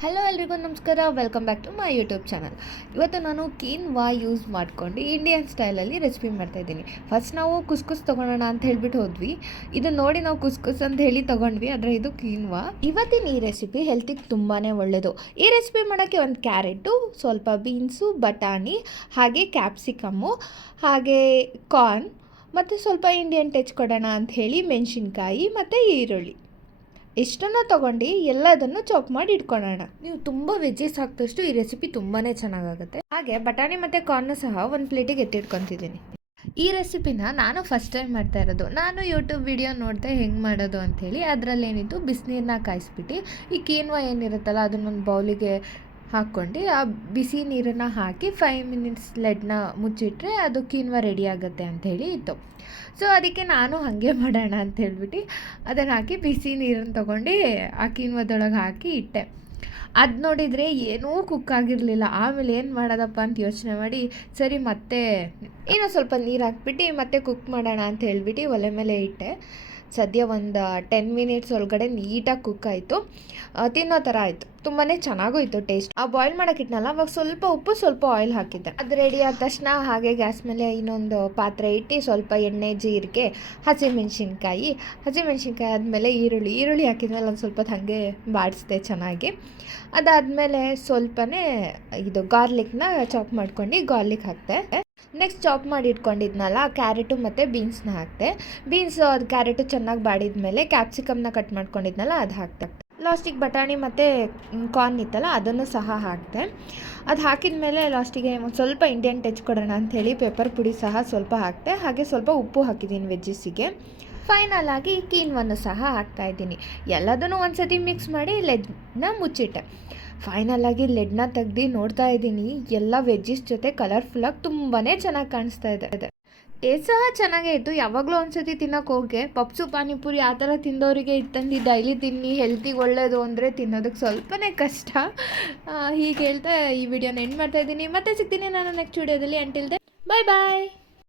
Hello ಎಲ್ರಿಗೂ ನಮಸ್ಕಾರ, welcome back to my YouTube channel. ಇವತ್ತು ನಾನು ಕೀನ್ವಾ ಯೂಸ್ ಮಾಡ್ಕೊಂಡು ಇಂಡಿಯನ್ ಸ್ಟೈಲಲ್ಲಿ ರೆಸಿಪಿ ಮಾಡ್ತಾಯಿದ್ದೀನಿ. ಫಸ್ಟ್ ನಾವು ಕುಸ್ಕುಸ್ ತೊಗೊಳೋಣ ಅಂತ ಹೇಳ್ಬಿಟ್ಟು ಹೋದ್ವಿ. ಇದು ನೋಡಿ ನಾವು ಕುಸ್ಕುಸ್ ಅಂತ ಹೇಳಿ ತೊಗೊಂಡ್ವಿ, ಆದರೆ ಇದು ಕೀನ್ವಾ. ಇವತ್ತಿನ ಈ ರೆಸಿಪಿ ಹೆಲ್ತಿಗೆ ತುಂಬಾ ಒಳ್ಳೆಯದು. ಈ ರೆಸಿಪಿ ಮಾಡೋಕ್ಕೆ ಒಂದು ಕ್ಯಾರೆಟು, ಸ್ವಲ್ಪ ಬೀನ್ಸು, ಬಟಾಣಿ, ಹಾಗೆ ಕ್ಯಾಪ್ಸಿಕಮ್ಮು, ಹಾಗೆ ಕಾರ್ನ್ ಮತ್ತು ಸ್ವಲ್ಪ ಇಂಡಿಯನ್ ಟಚ್ ಕೊಡೋಣ ಅಂತ ಹೇಳಿ ಮೆಣಸಿನ್ಕಾಯಿ ಮತ್ತು ಈರುಳ್ಳಿ ಇಷ್ಟನ್ನು ತೊಗೊಂಡು ಎಲ್ಲದನ್ನು ಚಾಪ್ ಮಾಡಿ ಇಟ್ಕೊಳ್ಳೋಣ. ನೀವು ತುಂಬ ವೆಜ್ಜಸ್ ಹಾಕಿದಷ್ಟು ಈ ರೆಸಿಪಿ ತುಂಬಾ ಚೆನ್ನಾಗಾಗುತ್ತೆ. ಹಾಗೆ ಬಟಾಣಿ ಮತ್ತು ಕಾರ್ನ್ ಸಹ ಒಂದು ಪ್ಲೇಟಿಗೆ ಎತ್ತಿಟ್ಕೊತಿದ್ದೀನಿ. ಈ ರೆಸಿಪಿನ ನಾನು ಫಸ್ಟ್ ಟೈಮ್ ಮಾಡ್ತಾ ಇರೋದು. ನಾನು ಯೂಟ್ಯೂಬ್ ವಿಡಿಯೋ ನೋಡಿದೆ ಹೆಂಗೆ ಮಾಡೋದು ಅಂಥೇಳಿ. ಅದರಲ್ಲೇನಿತ್ತು, ಬಿಸಿನೀರನ್ನ ಕಾಯಿಸ್ಬಿಟ್ಟು ಈ ಕೀನ್ವಾ ಏನಿರುತ್ತಲ್ಲ ಅದನ್ನೊಂದು ಬೌಲಿಗೆ ಹಾಕ್ಕೊಂಡು ಆ ಬಿಸಿ ನೀರನ್ನು ಹಾಕಿ 5 ಮಿನಿಟ್ಸ್ ಲೆಡ್ನ ಮುಚ್ಚಿಟ್ರೆ ಅದು ಕೀನ್ವಾ ರೆಡಿ ಆಗುತ್ತೆ ಅಂಥೇಳಿ ಇತ್ತು. ಸೊ ಅದಕ್ಕೆ ನಾನು ಹಾಗೆ ಮಾಡೋಣ ಅಂತ ಹೇಳ್ಬಿಟ್ಟು ಅದನ್ನು ಹಾಕಿ ಬಿಸಿ ನೀರನ್ನು ತೊಗೊಂಡು ಆ ಕೀನ್ವಾದೊಳಗೆ ಹಾಕಿ ಇಟ್ಟೆ. ಅದು ನೋಡಿದರೆ ಏನೂ ಕುಕ್ ಆಗಿರಲಿಲ್ಲ. ಆಮೇಲೆ ಏನು ಮಾಡೋದಪ್ಪ ಅಂತ ಯೋಚನೆ ಮಾಡಿ, ಸರಿ ಮತ್ತೆ ಇನ್ನೂ ಸ್ವಲ್ಪ ನೀರು ಹಾಕ್ಬಿಟ್ಟು ಮತ್ತೆ ಕುಕ್ ಮಾಡೋಣ ಅಂತ ಹೇಳ್ಬಿಟ್ಟು ಒಲೆ ಮೇಲೆ ಇಟ್ಟೆ. ಸದ್ಯ ಒಂದು 10 ಮಿನಿಟ್ಸ್ ಒಳಗಡೆ ನೀಟಾಗಿ ಕುಕ್ ಆಯಿತು. ತಿನ್ನೋ ಥರ ಆಯಿತು. ತುಂಬಾ ಚೆನ್ನಾಗೂ ಇತ್ತು ಟೇಸ್ಟ್. ಆ ಬಾಯ್ಲ್ ಮಾಡೋಕ್ಕಿಟ್ನಲ್ಲ, ಅವಾಗ ಸ್ವಲ್ಪ ಉಪ್ಪು, ಸ್ವಲ್ಪ ಆಯಿಲ್ ಹಾಕಿದ್ದೆ. ಅದು ರೆಡಿ ಆದ ತಕ್ಷಣ ಹಾಗೆ ಗ್ಯಾಸ್ ಮೇಲೆ ಇನ್ನೊಂದು ಪಾತ್ರೆ ಇಟ್ಟು ಸ್ವಲ್ಪ ಎಣ್ಣೆ, ಜೀರಿಗೆ, ಹಸಿಮೆಣ್ಸಿನ್ಕಾಯಿ ಆದಮೇಲೆ ಈರುಳ್ಳಿ ಹಾಕಿದ್ಮೇಲೆ ಒಂದು ಸ್ವಲ್ಪ ಹಾಗೆ ಬಾಡಿಸಿದೆ ಚೆನ್ನಾಗಿ. ಅದಾದಮೇಲೆ ಸ್ವಲ್ಪನೇ ಇದು ಗಾರ್ಲಿಕ್ನ ಚಾಪ್ ಮಾಡ್ಕೊಂಡು ಗಾರ್ಲಿಕ್ ಹಾಕಿದೆ. ನೆಕ್ಸ್ಟ್ ಚಾಪ್ ಮಾಡಿ ಇಟ್ಕೊಂಡಿದ್ನಲ್ಲ ಕ್ಯಾರೆಟು ಮತ್ತು ಬೀನ್ಸ್ನ ಹಾಕಿದೆ. ಅದು ಕ್ಯಾರೆಟು ಚೆನ್ನಾಗಿ ಬಾಡಿದ್ಮೇಲೆ ಕ್ಯಾಪ್ಸಿಕಮ್ನ ಕಟ್ ಮಾಡ್ಕೊಂಡಿದ್ನಲ್ಲ ಅದು ಹಾಕ್ದೆ. ಲಾಸ್ಟಿಗೆ ಬಟಾಣಿ ಮತ್ತು ಕಾರ್ನ್ ಇತ್ತಲ್ಲ ಅದನ್ನು ಸಹ ಹಾಕಿದೆ. ಅದು ಹಾಕಿದ ಮೇಲೆ ಲಾಸ್ಟಿಗೆ ಒಂದು ಸ್ವಲ್ಪ ಇಂಡಿಯನ್ ಟಚ್ ಕೊಡೋಣ ಅಂಥೇಳಿ ಪೆಪ್ಪರ್ ಪುಡಿ ಸಹ ಸ್ವಲ್ಪ ಹಾಕಿದೆ. ಹಾಗೆ ಸ್ವಲ್ಪ ಉಪ್ಪು ಹಾಕಿದ್ದೀನಿ ವೆಜ್ಜಸ್ಸಿಗೆ. ಫೈನಲ್ ಆಗಿ ಕೀನ್ವನ್ನು ಸಹ ಹಾಕ್ತಾಯಿದ್ದೀನಿ. ಎಲ್ಲದನ್ನು ಒಂದು ಸತಿ ಮಿಕ್ಸ್ ಮಾಡಿ ಲೆಡ್ನ ಮುಚ್ಚಿಟ್ಟೆ. ಫೈನಲ್ ಆಗಿ ಲೆಡ್ನ ತೆಗ್ದು ನೋಡ್ತಾ ಇದ್ದೀನಿ, ಎಲ್ಲ ವೆಜ್ಜಿಸ್ ಜೊತೆ ಕಲರ್ಫುಲ್ಲಾಗಿ ತುಂಬಾ ಚೆನ್ನಾಗಿ ಕಾಣಿಸ್ತಾ ಇದೆ. ಟೇಸ್ಟ್ ಸಹ ಚೆನ್ನಾಗೇ ಇತ್ತು. ಯಾವಾಗಲೂ ಒಂದ್ಸತಿ ತಿನ್ನೋಕೆ ಹೋಗಿ ಪಪ್ಸು, ಪಾನಿಪುರಿ ಆ ಥರ ತಿಂದವರಿಗೆ ಇತ್ತಂದು ಡೈಲಿ ತಿನ್ನಿ ಹೆಲ್ತಿಗೆ ಒಳ್ಳೆಯದು ಅಂದರೆ ತಿನ್ನೋದಕ್ಕೆ ಸ್ವಲ್ಪನೇ ಕಷ್ಟ. ಹೀಗೆ ಹೇಳ್ತಾ ಈ ವಿಡಿಯೋನ ಎಂಡ್ ಮಾಡ್ತಾಯಿದ್ದೀನಿ. ಮತ್ತೆ ಸಿಗ್ತೀನಿ ನಾನು ನೆಕ್ಸ್ಟ್ ವಿಡಿಯೋದಲ್ಲಿ. ಅಂಟಿಲ್ ದೆನ್, ಬಾಯ್ ಬಾಯ್.